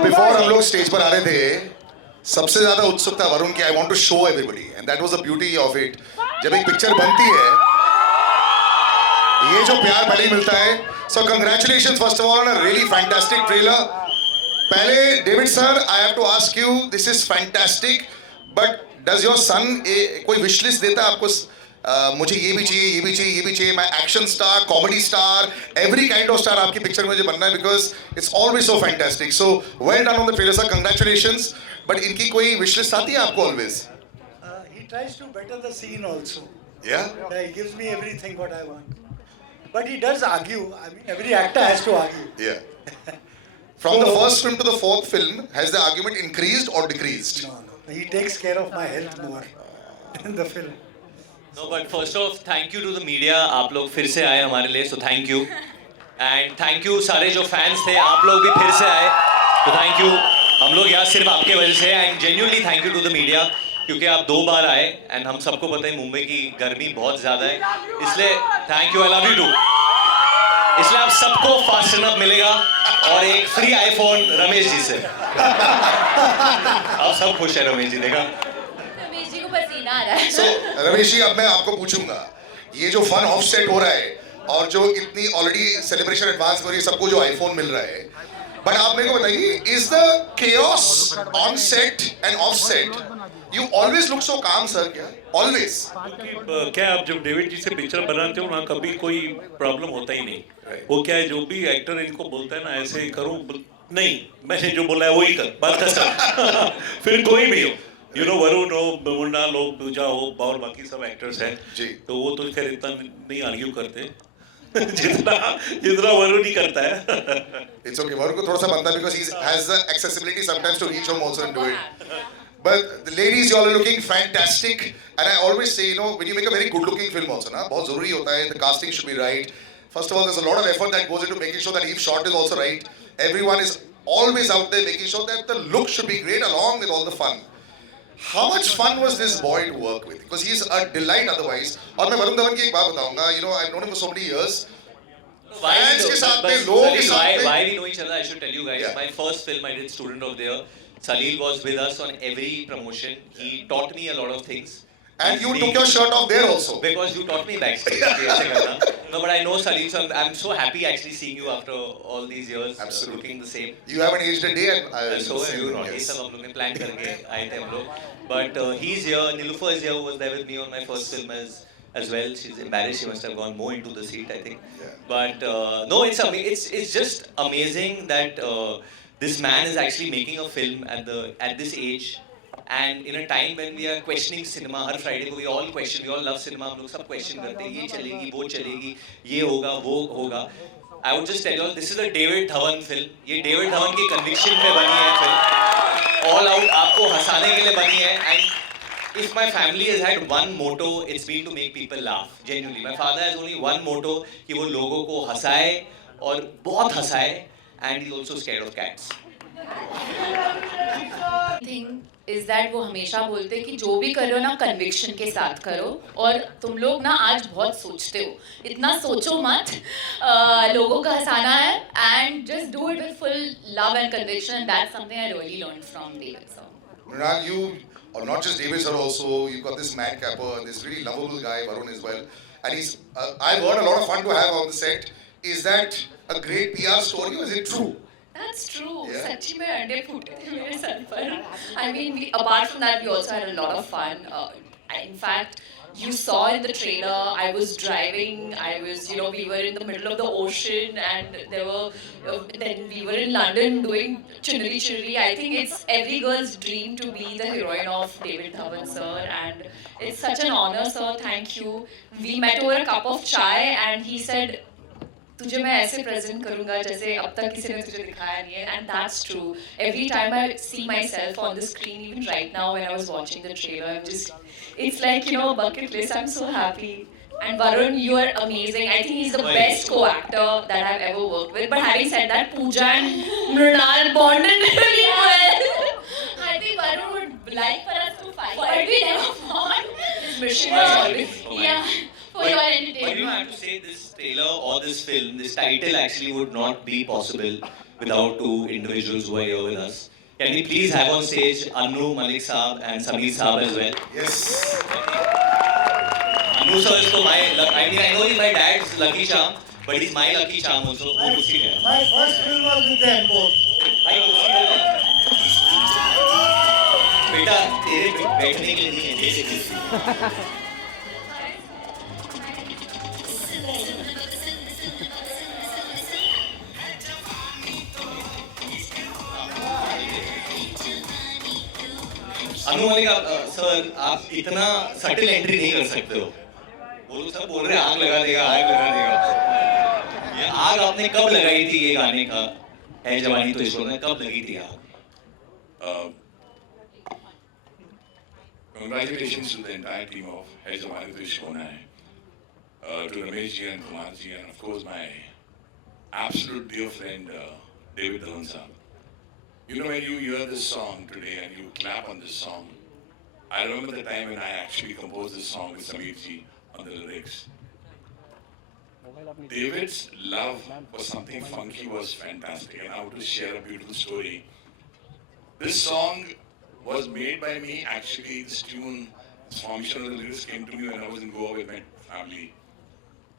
before हम लोग stage पर आ रहे थे, सबसे ज्यादा उत्सुकता वरुण की, I want to show everybody, and that was the beauty of it. जब एक पिक्चर बनती है, ये जो प्यार पहले ही मिलता है. So congratulations first of all on a really fantastic trailer. पहले David sir, I have to ask you, this is fantastic, but does your son कोई wish list देता है आपको? मुझे ये भी चाहिए, ये भी चाहिए, ये भी चाहिए. मैं action star, comedy star, every kind of star आपकी पिक्चर में मुझे बनना है, because it's always so fantastic. So well done on the trailer sir, congratulations. But इनकी कोई विश लिस्ट आती है आपको always? He tries to better the scene also. Yeah. He gives me everything what I want. But he does argue. I mean, every actor has to argue. Yeah. From the first film to the fourth film, has the argument increased or decreased? No. He takes care of my health more in the film. No, but first off, thank you to the media. आप लोग फिर से आए हमारे लिए, so thank you. And thank you सारे जो fans थे, आप लोग भी फिर से आए, तो thank you. हम लोग यहाँ सिर्फ आपके वजह से, and genuinely thank you to the media, क्योंकि आप 2 बार आए, and हम सबको पता है मुंबई की गर्मी बहुत ज़्यादा है, इसलिए thank you, I love you too. इसलिए आप सबको फास्ट एनफ मिलेगा और एक फ्री आईफोन रमेश जी से. आप सब खुश हैं रमेश जी, देखा? पसीना आ रहा है. So रमेश जी, अब मैं आपको पूछूंगा, ये जो फन ऑफ सेट हो रहा है और जो इतनी ऑलरेडी सेलिब्रेशन एडवांस हो रही है, सबको जो आईफोन मिल रहा है, बट आप मेरे को बताइए, is the chaos on set end of set? You always look so काम सर. क्या ऑलवेज? क्या आप जब डेविड जी से पिक्चर बनाते हो ना, कभी कोई प्रॉब्लम होता ही नहीं. वो क्या है, जो भी एक्टर इनको बोलता है ना ऐसे करो, नहीं मैंने जो बोला है वही कर, बात कर. फिर कोई भी हो, यू नो, वरुण हो, मुन्ना हो, पूजा हो और बाकी सब एक्टर्स हैं जी, तो वो तो खैर इतना नहीं आर्ग्यू करते जितना वरुण ही करता है. It's okay. वरुण को थोड़ा सा बनता है, because he has the accessibility sometimes to reach home also and do it. But the ladies, you all are looking fantastic, and I always say, you know, when you make a very good-looking film, also, na, बहुत ज़रूरी होता है. The casting should be right. First of all, there's a lot of effort that goes into making sure that each shot is also right. Everyone is always out there making sure that the look should be great along with all the fun. How much fun was this boy to work with? Because he's a delight otherwise. और मैं वरुण धवन की एक बात बताऊंगा. You know, I've known him for so many years. Fans के साथ में, लोगों के साथ में. Why we know each other, I should tell you guys. Yeah. My first film, I did Student of the Year. Salil was with us on every promotion. He taught me a lot of things. And you took your shirt off there also. Because you taught me backstage. ऐसे करना. No, but I know Salil, so I'm so happy actually seeing you after all these years. Absolutely. Looking the same. You haven't aged a day, and So have you not. ये सब हम लोग ने plan करके आए थे हम लोग. But he's here. Niloufar is here. Who was there with me on my first film as well. She's embarrassed. She must have gone more into the seat, I think. Yeah. But no, it's just amazing that this man is actually making a film at this age, and in a time when we are questioning cinema. Her Friday को we all question. We all love cinema. हम लोग सब question करते हैं. ये चलेगी, वो चलेगी, ये होगा, वो होगा. I would just tell you all, this is a David Dhawan film. ये David Dhawan की conviction पे बनी है film. All out आपको हंसाने के लिए बनी है. And if my family has had one motto, it's been to make people laugh. Genuinely, my father has only one motto कि वो लोगों को हंसाए और बहुत हंसाए. And he's also scared of cats. Thing is that वो हमेशा बोलते कि जो भी करो ना कन्विक्शन के साथ करो. और तुम लोग ना आज बहुत सोचते हो, इतना सोचो मत. लोगों का हंसाना है, and just do it with full love and conviction. That's something I really learned from David sir. Mrinal, you, or not just David sir also, you've got this madcapper, this really lovable guy, Varun as well. And he's, I've heard a lot of fun to have on the set. Is that a great PR story or is it true? That's true. Yeah. सच्ची में अंडे फूटे थे मेरे sir पर. I mean, apart from that, we also had a lot of fun. In fact, you saw in the trailer, I was driving. We were in the middle of the ocean, and then we were in London doing Chunari Chunari. I think it's every girl's dream to be the heroine of David Dhawan sir, and it's such an honor, sir. Thank you. We met over a cup of chai, and he said, तुझे मैं ऐसे present करूंगा जैसे अब तक किसी ने तुझे दिखाया नहीं है. And that's true. Every time I see myself on the screen, even right now when I was watching the trailer, I am just, it's like bucket list. I am so happy. And Varun, you are amazing. I think he's the best co-actor that I've ever worked with. But having said that, Pooja and Mrinal bonded really well. I think Varun would like for us to fight. But we never fought. His mission was always, yeah, for your entertainment. But you have to say this trailer or this film, this title actually would not be possible without two individuals who are here with us. Can we please have on stage Anu, Malik Saab and Sameer Saab as well? Yes. Anu sir is to my, I mean, I know he's my dad's lucky charm, but he's my lucky charm also. वो कुर्सी पे है। My first film was with them both. भाई कुर्सी पे है। बेटा तेरे बैठने के लिए नहीं है, तेरे कुर्सी। अनु मलिक सर, आप इतना सटल एंट्री नहीं कर सकते हो। वो लोग सब बोल रहे हैं आग लगा देगा, आग लगा देगा। ये आग आपने कब लगाई थी ये गाने का? है जवानी तो इश्क में कब लगी थी आग? Congratulations to the entire team of Hai Zamane To Ishq Hona Hai, to Ramesh ji and Kumar ji, and of course my absolute dear friend David Dhawan Saab. You know, when you hear this song today and you clap on this song, I remember the time when I actually composed this song with Sameer ji on the lyrics. David's love for something funky was fantastic, and I want to share a beautiful story. This song was made by me. Actually, this tune, this formation of the lyrics came to me when I was in Goa with my family.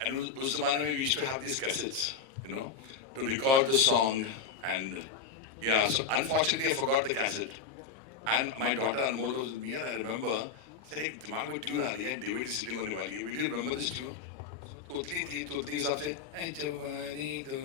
And उस ज़माने में we used to have these cassettes, you know, to record the song. And yeah, so unfortunately I forgot the cassette. And my daughter Anmol was with me, and I remember saying, "दिमाग में tune आ रही है, David is sitting होने वाली है. Will you remember this tune?" तोतली थी, तोतली हिसाब से ऐ जवानी तुम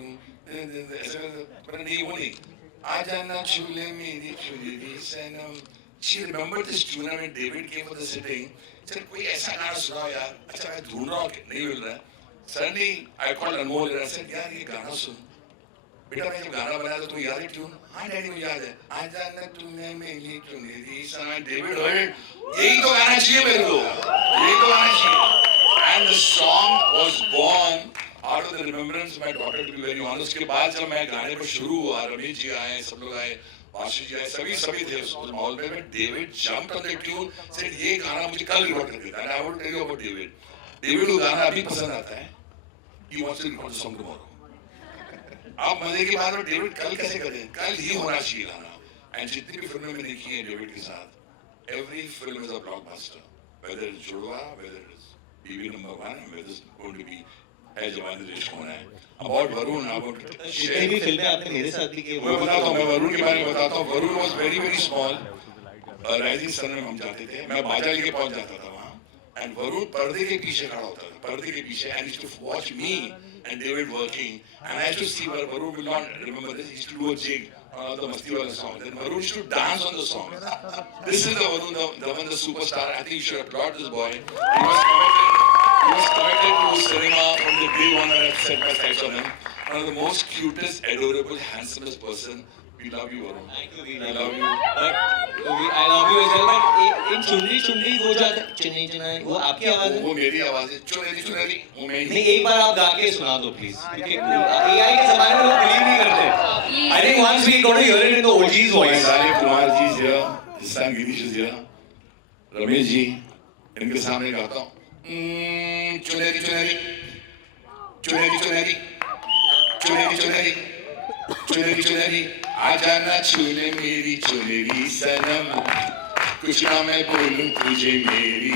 ऐसा पर नहीं वो नहीं आजा ना छूले मेरी चुनरी सनम. She remembered this tune, and when David came for the sitting, said कोई ऐसा गाना सुनाओ यार. अच्छा मैं ढूंढ रहा हूँ नहीं मिल रहा है. Suddenly I called Anmol and I said यार ये गाना सुन. बेटा मैं जब गाना बनाया तो तुम्हें याद है ट्यून? हाँ डैडी मुझे याद है. आजा ना तूने मेरी चुनरी सनम. David heard it. यही तो गाना चाहिए मेरे को. यही तो गाना चाहिए. And the song was born out of the remembrance of my daughter, to be very honest. उसके बाद जब मैं गाने पर शुरू हुआ, रमेश जी आए, सब लोग आए, वाशी जी आए, सभी थे उस माहौल में. David jumped on the tune, said ये गाना मुझे कल रिकॉर्ड करके था. And I want to tell you about David. David को गाना अभी पसंद आता है. He wants to record the song tomorrow. आप मजे की बात हो, David कल कैसे करें? कल ही होना चाहिए गाना. And जितनी भी फिल्में मैंने की हैं David के साथ, every film is a blockbuster. Whether it's जुड़वा, whether it's BB number 1, and whether it's going to be है जवानी तो इश्क होना है. About Varun, जितनी भी फिल्में आपने मेरे साथ भी की मैं बताता हूँ, मैं वरुण के बारे में बताता हूँ. Varun was very very small. Rising sun में हम जाते थे, मैं बाजा लेके पहुंच जाता था वहाँ. And वरुण पर्दे के पीछे खड़ा होता था, पर्दे के पीछे, and he used to watch me and David working, and I used to see where Varun will not remember this. He used to do a jig, the Masti Wala song. Then Varun used to dance on the song. This is the Varun, the one, the superstar. I think you should applaud this boy. He was committed to cinema from the day one when I set my sights on him. One of the most cutest, adorable, handsomest person. We love you, Varun. Thank you, We we love you. But I love you as well. But एक चुनरी वो जाता चुनरी चुनरी वो आपकी आवाज है? वो मेरी आवाज है. चुनरी वो मेरी. नहीं एक बार आप गा के सुना दो प्लीज. क्योंकि AI के ज़माने में लोग बिलीव नहीं करते. I think once we got to hear it in the OG's voice. सारे Kumar ji is here, Stan Girish is here, Ramesh ji, इनके सामने गाता हूँ. चुनरी चुनरी चुनरी चुनरी चुनरी चुनरी चुनरी चुनरी आजा ना छूले मेरी चुनरी सनम. कुछ ना मैं बोलूं तुझे मेरी